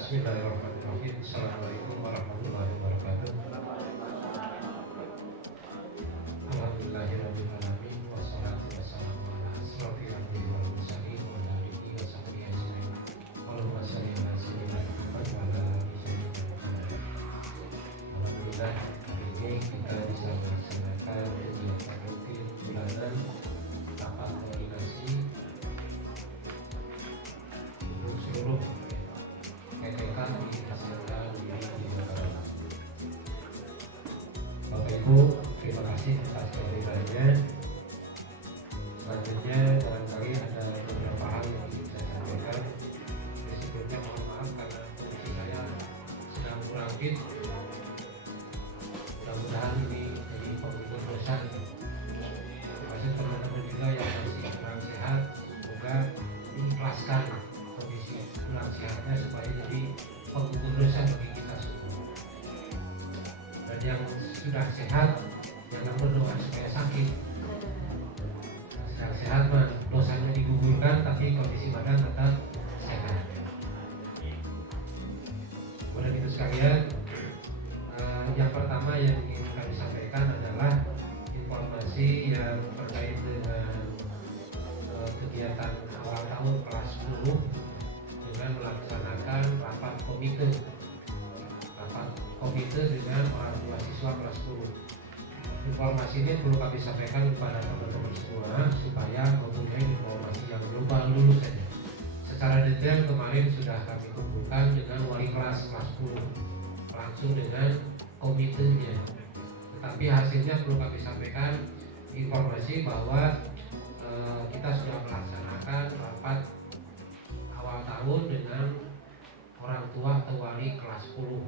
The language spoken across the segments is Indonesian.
Bismillahirrahmanirrahim. Assalamualaikum warahmatullahi wabarakatuh. Alhamdulillahirabbil alamin wassalatu wassalamu ala asrofil anbiya'i wal mursalin wa ala alihi wa sahbihi ajmain. Allahumma shalli ala sayyidina Muhammad wa ala ali sayyidina Muhammad. Alhamdulillah hari ini kita bisa melaksanakan kegiatan rutin bulanan rapat koordinasi untuk seluruh PPK dihasilkan di Jakarta. Bapak Ibu, terima kasih atas kehadirannya. Selanjutnya barangkali ada beberapa hal yang ingin saya sampaikan. Sebelumnya mohon maaf karena kondisi saya sedang kurang fit. Mudah-mudahan ini jadi pengubur dosa. Termasuk teman-teman juga yang masih kurang sehat, semoga diikhlaskan kondisi kurang sehatnya supaya jadi pengubur dosa bagi kita semua. Dan yang sudah sehat jangan berdoa supaya sakit. Sedang sehat mah dosanya digugurkan tapi kondisi badan tetap sehat. Kemudian itu sekalian, yang pertama yang ingin kami sampaikan adalah informasi yang terkait dengan kegiatan awal tahun kelas 10 dengan melaksanakan rapat komite dengan orang tua siswa kelas 10. Informasi ini perlu kami sampaikan kepada teman-teman semua supaya mempunyai informasi yang global dulu saja. Secara detail kemarin sudah kami kumpulkan dengan wali kelas 10 langsung dengan komitenya. Tetapi hasilnya perlu kami sampaikan informasi bahwa kita sudah melaksanakan rapat awal tahun dengan orang tua atau wali kelas 10.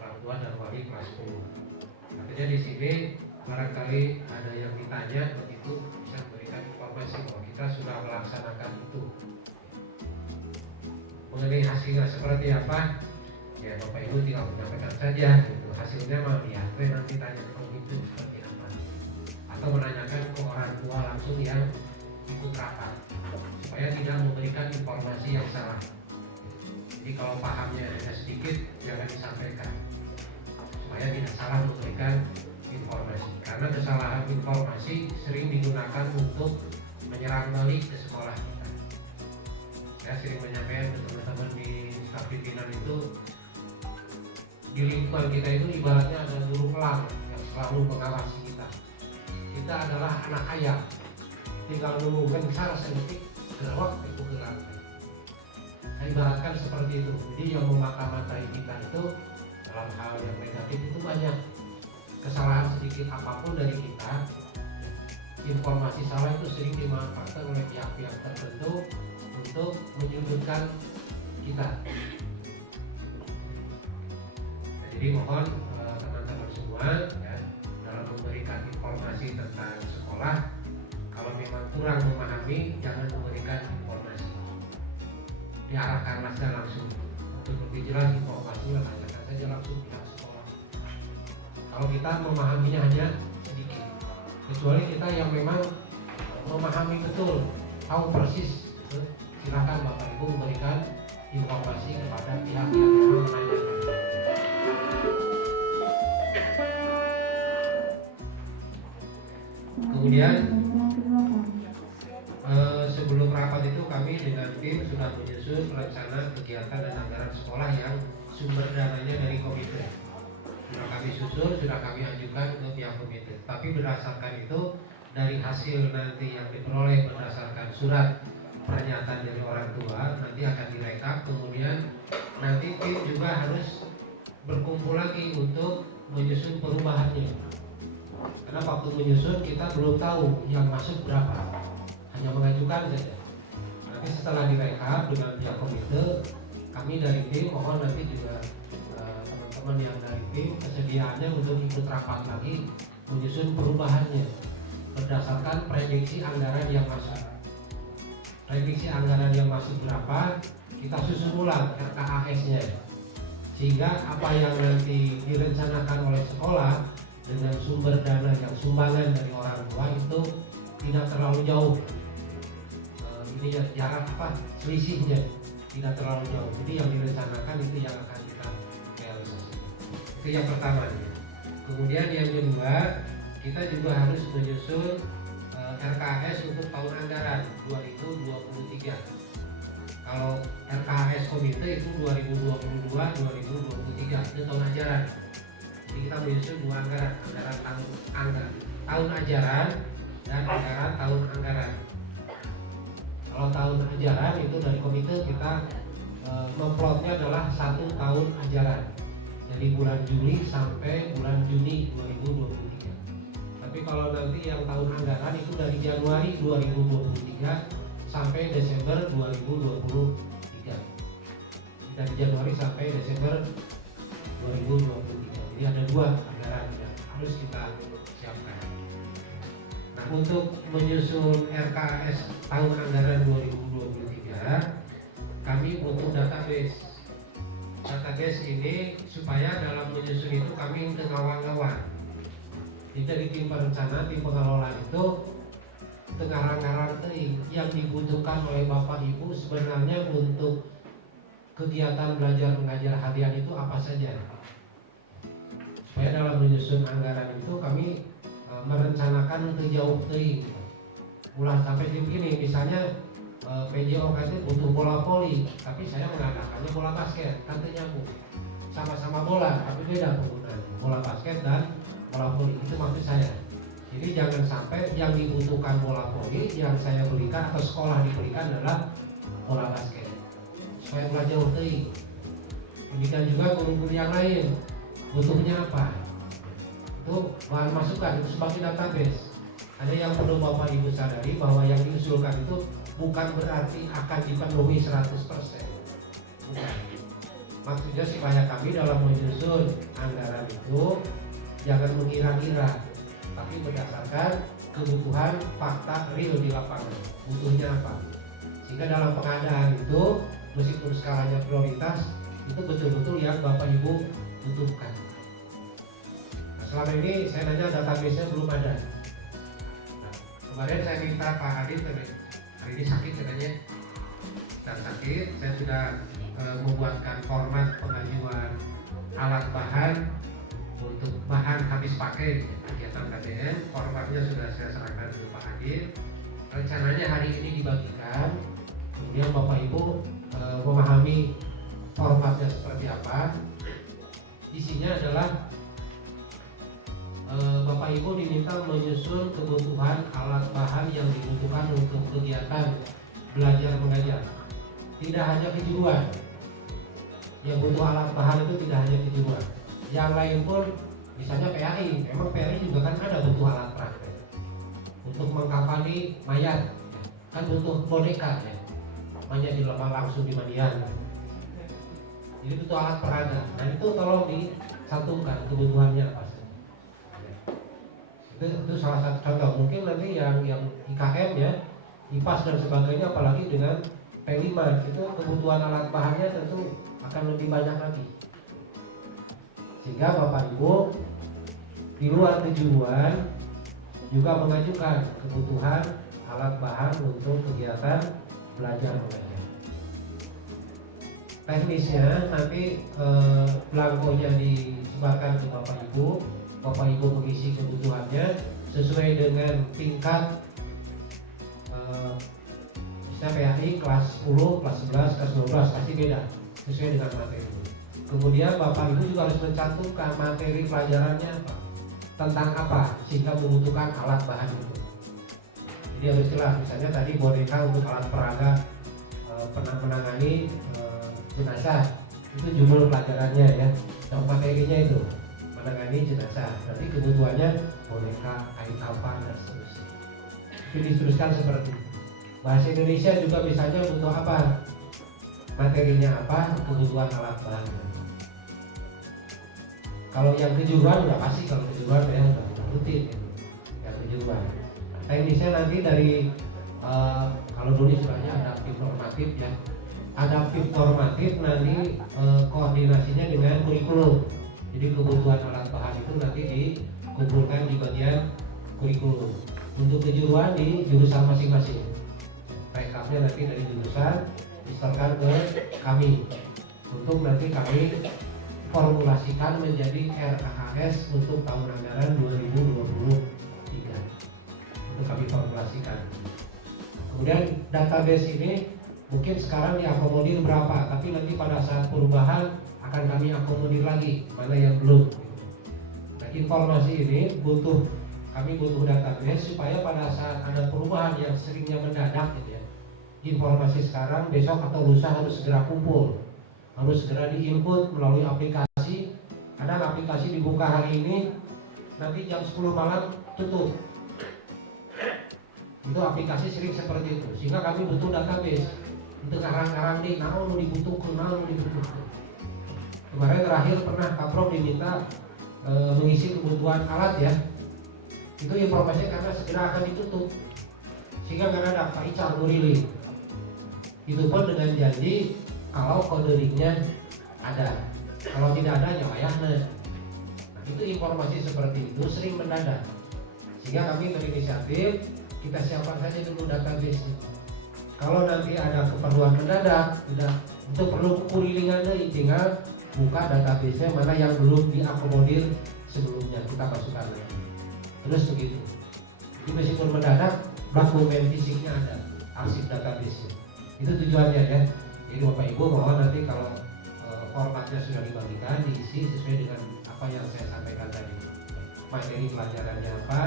Orang tua dan wali kelas 10. Artinya di sini barangkali ada yang ditanya, begitu bisa memberikan informasi bahwa kita sudah melaksanakan itu. Mengenai hasilnya seperti apa? Ya Bapak Ibu tinggal menyampaikan saja gitu. Hasilnya mah lihat nanti tanya kalau itu seperti apa. Atau menanyakan ke orang tua langsung yang ikut rapat supaya tidak memberikan informasi yang salah. Jadi kalau pahamnya hanya sedikit jangan disampaikan supaya tidak salah memberikan informasi. Karena kesalahan informasi sering digunakan untuk menyerang balik ke sekolah kita. Saya sering menyampaikan ke teman-teman di staf pimpinan itu, di lingkungan kita itu ibaratnya ada guru kelas yang selalu mengawasi kita. Kita adalah anak ayam, tinggal nunggu besar sedikit gerak itu gerak. Saya ibaratkan seperti itu. Jadi yang memata-matai kita itu dalam hal yang negatif itu banyak. Kesalahan sedikit apapun dari kita, informasi salah itu sering dimanfaatkan oleh pihak-pihak tertentu untuk menyudutkan kita. Jadi mohon teman-teman semua ya, dalam memberikan informasi tentang sekolah, kalau memang kurang memahami jangan memberikan informasi, diarahkanlah saja langsung. Untuk lebih jelas informasinya tanyakan saja langsung pihak sekolah. Kalau kita memahaminya hanya sedikit, kecuali kita yang memang memahami betul, tahu persis, silakan Bapak Ibu memberikan informasi kepada pihak yang memang menanyakan. Kemudian sebelum rapat itu kami dengan tim sudah menyusun rencana kegiatan dan anggaran sekolah yang sumber dananya dari komite. Sudah kami susun, sudah kami ajukan ke pihak komite. Tapi berdasarkan itu dari hasil nanti yang diperoleh berdasarkan surat pernyataan dari orang tua nanti akan direkap. Kemudian nanti tim juga harus berkumpul lagi untuk menyusun perubahannya. Karena waktu menyusun kita belum tahu yang masuk berapa, hanya mengajukan saja. Nanti setelah direkap dengan pihak komite, kami dari tim mohon nanti juga teman-teman yang dari tim kesediaannya untuk ikut rapat lagi menyusun perubahannya berdasarkan prediksi anggaran yang masuk. Prediksi anggaran yang masuk berapa, kita susun ulang RKAS-nya, sehingga apa yang nanti direncanakan oleh sekolah dengan sumber dana yang sumbangan dari orang tua itu tidak terlalu jauh. Ini jarak selisihnya tidak terlalu jauh. Jadi yang direncanakan itu yang akan kita realisasi. Itu yang pertama. Kemudian yang kedua, kita juga harus menyusun RKS untuk tahun anggaran 2023. Kalau RKS komite itu 2022-2023 itu tahun ajaran. Jadi kita menyusun dua anggaran, tahun ajaran dan anggaran tahun anggaran. Kalau tahun ajaran itu dari komite kita memplotnya adalah 1 tahun ajaran, jadi bulan Juli sampai bulan Juni 2023. Tapi kalau nanti yang tahun anggaran itu dari Januari 2023 sampai Desember 2023. Dari Januari sampai Desember 2023. Jadi ada 2 anggaran yang harus kita siapkan. Nah, untuk menyusun RKS tahun anggaran 2023, kami butuh database. Database ini supaya dalam menyusun itu kami ngawang-ngawang. Jadi dari tim perencana, tim pengelola itu ngarang-ngarang yang dibutuhkan oleh Bapak Ibu sebenarnya untuk kegiatan belajar mengajar harian itu apa saja. Supaya dalam menyusun anggaran itu kami merencanakan untuk jauh teuing. Ulah sampai begini, misalnya PJOK itu butuh bola voli, tapi saya mengadakannya bola basket, kan nyambung. Sama-sama bola, tapi beda penggunaannya. Bola basket dan bola voli, itu maksud saya. Jadi jangan sampai yang dibutuhkan bola voli yang saya berikan atau sekolah diberikan adalah bola basket. Supaya belajar teuing. Demikian juga guru-guru yang lain butuhnya apa? Itu bahan masukan, itu sebagai database. Ada yang perlu Bapak Ibu sadari bahwa yang diusulkan itu bukan berarti akan dipenuhi 100%. Bukan. Maksudnya supaya kami dalam menyusun anggaran itu jangan mengira-ngira, tapi berdasarkan kebutuhan fakta real di lapangan. Butuhnya apa? Sehingga dalam pengadaan itu meskipun skalanya prioritas, itu betul-betul yang Bapak Ibu butuhkan. Nah, selama ini saya nanya database-nya belum ada. Nah, kemarin saya minta Pak Adit, hari ini sakit katanya, dan sakit, saya sudah membuatkan format pengajuan alat bahan untuk bahan habis pakai kegiatan KBN. Formatnya sudah saya serahkan ke Pak Adit. Rencananya hari ini dibagikan, kemudian Bapak Ibu memahami formatnya seperti apa. Isinya adalah Bapak Ibu diminta menyusun kebutuhan alat bahan yang dibutuhkan untuk kegiatan belajar mengajar. Tidak hanya kejuruan yang butuh alat bahan, itu tidak hanya kejuruan. Yang lain pun, misalnya PAI, memang PAI juga kan ada butuh alat praktek untuk mengkafani mayat, kan butuh boneka ya, mayat dilepas langsung di mandian. Jadi butuh alat peraga. Nah itu tolong disatukan kebutuhannya apa saja. Itu salah satu contoh. Mungkin nanti yang IKM ya, IPAS dan sebagainya, apalagi dengan P5 itu kebutuhan alat bahannya tentu akan lebih banyak lagi. Sehingga Bapak Ibu di luar kejuruan juga mengajukan kebutuhan alat bahan untuk kegiatan belajar mengajar. Teknisnya nanti belangkonya disebarkan ke Bapak Ibu. Bapak Ibu mengisi kebutuhannya sesuai dengan tingkat misalnya PAI kelas 10, kelas 11, kelas 12 pasti beda sesuai dengan materi. Kemudian Bapak Ibu juga harus mencantumkan materi pelajarannya apa, tentang apa, sehingga membutuhkan alat bahan itu. Jadi harus jelas, misalnya tadi boneka untuk alat peraga menangani jenazah, itu jumlah pelajarannya ya, dan materinya itu menangani jenazah. Nanti kebutuhannya boneka, kain kapan dan seterusnya. Itu diteruskan seperti itu. Bahasa Indonesia juga misalnya butuh apa, materinya apa, kebutuhan alat bahannya. Kalau yang kejuruan udah pasti, kalau kejuruan ya udah rutin gitu. Yang kejuruan. Teknisnya nanti dari kalau dulu istilahnya adaptif normatif ya. Adaptif normatif nanti koordinasinya dengan kurikulum. Jadi kebutuhan alat bahan itu nanti dikumpulkan di bagian kurikulum. Untuk kejuruan di jurusan masing-masing. Rekapnya nanti dari jurusan, misalkan ke kami untuk nanti kami formulasikan menjadi RAHS untuk tahun anggaran 2023 untuk kami formulasikan. Kemudian database ini mungkin sekarang diakomodir berapa, tapi nanti pada saat perubahan akan kami akomodir lagi mana yang belum. Nah, informasi ini kami butuh database supaya pada saat ada perubahan yang seringnya mendadak gitu ya, informasi sekarang besok atau lusa harus segera kumpul, harus segera diinput melalui aplikasi. Kadang aplikasi dibuka hari ini, nanti jam 10 malam tutup. Itu aplikasi sering seperti itu, sehingga kami butuh database untuk karang-karang di naon dibutuhkan. Kemarin terakhir pernah Kaprov diminta mengisi kebutuhan alat ya, itu informasi karena segera akan ditutup, sehingga karena ada Icar Nurili itu pun dengan janji kalau kode linknya ada, kalau tidak ada ya wayahna. Nah, itu informasi seperti itu sering mendadak, sehingga kami berinisiatif kita siapkan saja dulu database. Kalau nanti ada keperluan mendadak, tidak itu perlu kurilingan dari, tinggal buka database-nya mana yang belum diakomodir sebelumnya, kita masukkan lagi. Terus begitu. Jadi meskipun mendadak, dokumen fisiknya ada, arsip database-nya. Itu tujuannya ya. Jadi Bapak Ibu mohon nanti kalau formatnya sudah dibagikan, diisi sesuai dengan apa yang saya sampaikan tadi. Materi pelajarannya apa,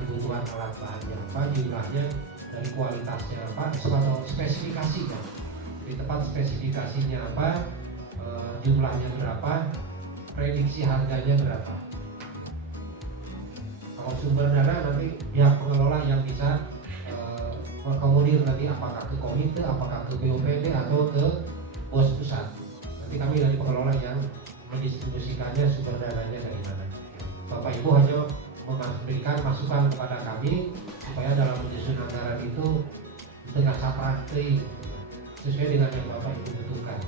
kebutuhan alat bahannya apa, jumlahnya, dari kualitasnya apa, atau spesifikasinya. Di tempat spesifikasinya apa, jumlahnya berapa, prediksi harganya berapa. Kalau sumber dana nanti pihak pengelola yang bisa mengakomodir nanti apakah ke komite, apakah ke BUPD atau ke bos pusat. Nanti kami dari pengelola yang mendistribusikannya sumber dananya dari mana. Bapak Ibu hanya memberikan masukan kepada kami supaya dalam menyusun anggaran itu dengan saprak sesuai dengan yang Bapak Ibu butuhkan.